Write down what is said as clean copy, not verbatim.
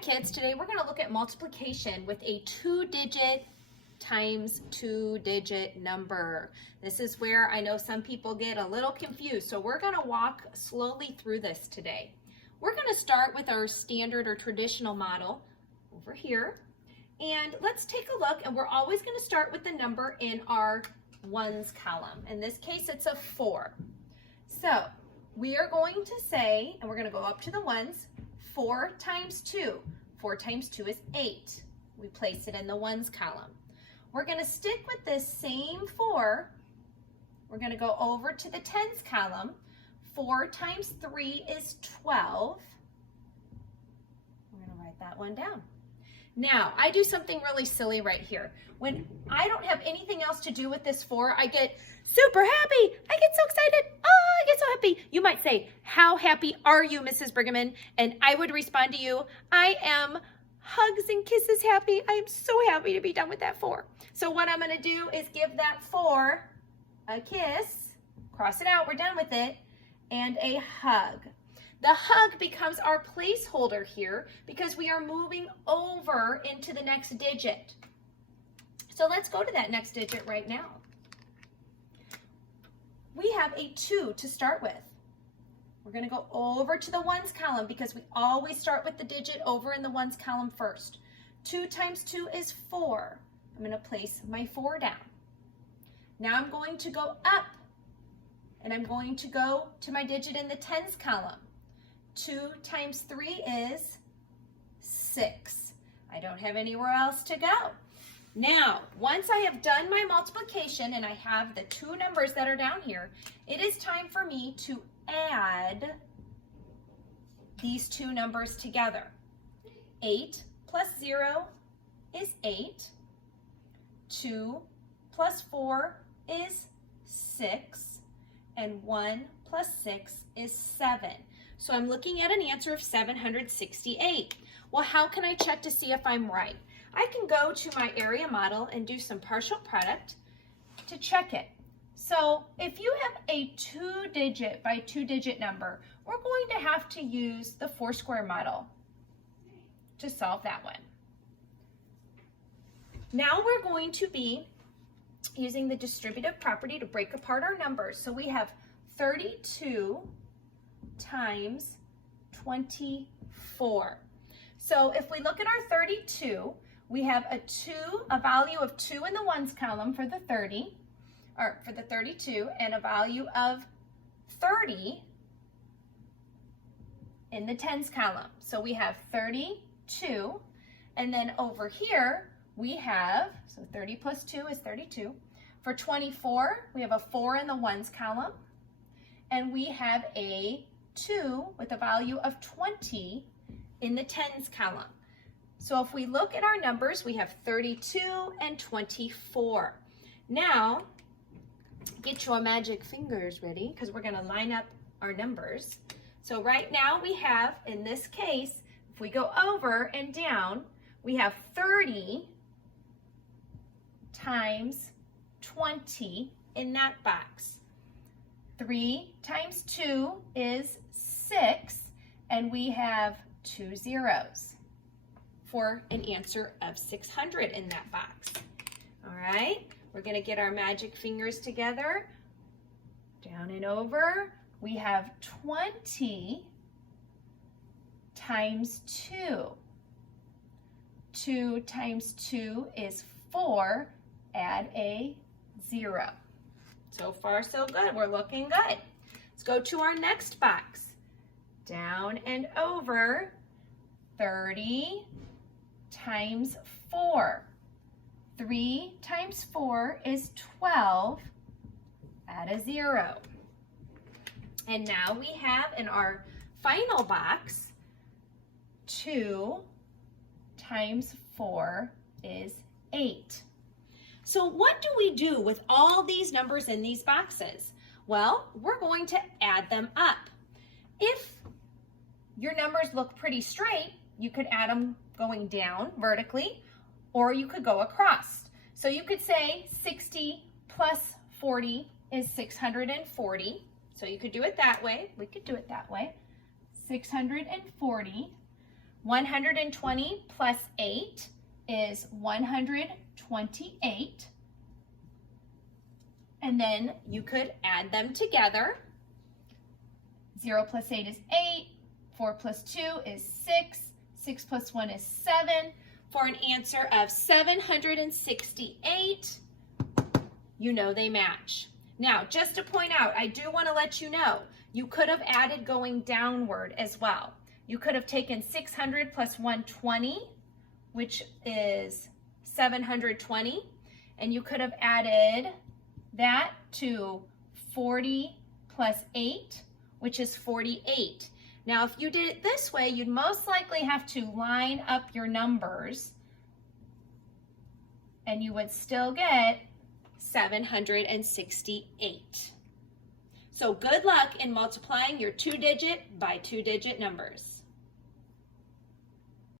Kids, today we're going to look at multiplication with a 2-digit times 2-digit number. This is where I know some people get a little confused, so we're going to walk slowly through this today. We're going to start with our standard or traditional model over here, and let's take a look, and we're always going to start with the number in our ones column. In this case, it's a 4. So we are going to say, and we're going to go up to the ones, 4 times 2. 4 times 2 is 8. We place it in the ones column. We're going to stick with this same 4. We're going to go over to the tens column. 4 times 3 is 12. We're going to write that one down. Now, I do something really silly right here. When I don't have anything else to do with this 4, I get super happy. I get so excited. Oh, I get so happy. You might say, how happy are you, Mrs. Briggerman? And I would respond to you, I am hugs and kisses happy. I am so happy to be done with that 4. So what I'm going to do is give that 4 a kiss, cross it out, we're done with it, and a hug. The hug becomes our placeholder here because we are moving over into the next digit. So let's go to that next digit right now. We have a 2 to start with. We're going to go over to the ones column because we always start with the digit over in the ones column first. 2 times 2 is 4. I'm going to place my 4 down. Now I'm going to go up, and I'm going to go to my digit in the tens column. 2 times 3 is 6. I don't have anywhere else to go. Now, once I have done my multiplication and I have the 2 numbers that are down here, it is time for me to add these 2 numbers together. 8 plus 0 is 8. 2 plus 4 is 6. And 1 plus 6 is 7. So I'm looking at an answer of 768. Well, how can I check to see if I'm right? I can go to my area model and do some partial product to check it. So if you have a 2-digit by 2-digit number, we're going to have to use the 4-square model to solve that one. Now we're going to be using the distributive property to break apart our numbers. So we have 32 times 24. So if we look at our 32, we have a value of 2 in the ones column for the 30, or for the 32, and a value of 30 in the tens column. So we have 32, and then over here we have, so 30 plus 2 is 32. For 24, we have a 4 in the ones column, and we have a 2 with a value of 20 in the tens column. So if we look at our numbers, we have 32 and 24. Now, get your magic fingers ready because we're going to line up our numbers. So right now we have, in this case, if we go over and down, we have 30 times 20 in that box. 3 times 2 is 6, and we have 2 zeros for an answer of 600 in that box. All right, we're going to get our magic fingers together. Down and over, we have 20 times 2. 2 times 2 is 4. Add a 0. So far, so good. We're looking good. Let's go to our next box. Down and over, 30 times 4. 3 times 4 is 12. Add a 0. And now we have in our final box, 2 times 4 is 8. So what do we do with all these numbers in these boxes? Well, we're going to add them up. If your numbers look pretty straight, you could add them going down vertically, or you could go across. So you could say 60 plus 40 is 640. So you could do it that way. We could do it that way. 640. 120 plus 8 is 128. And then you could add them together. 0 plus 8 is 8. 4 plus 2 is 6. 6 plus 1 is 7. For an answer of 768, you know they match. Now, just to point out, I do want to let you know, you could have added going downward as well. You could have taken 600 plus 120, which is 720, and you could have added that to 40 plus 8, which is 48. Now, if you did it this way, you'd most likely have to line up your numbers, and you would still get 768. So good luck in multiplying your 2-digit by 2-digit numbers.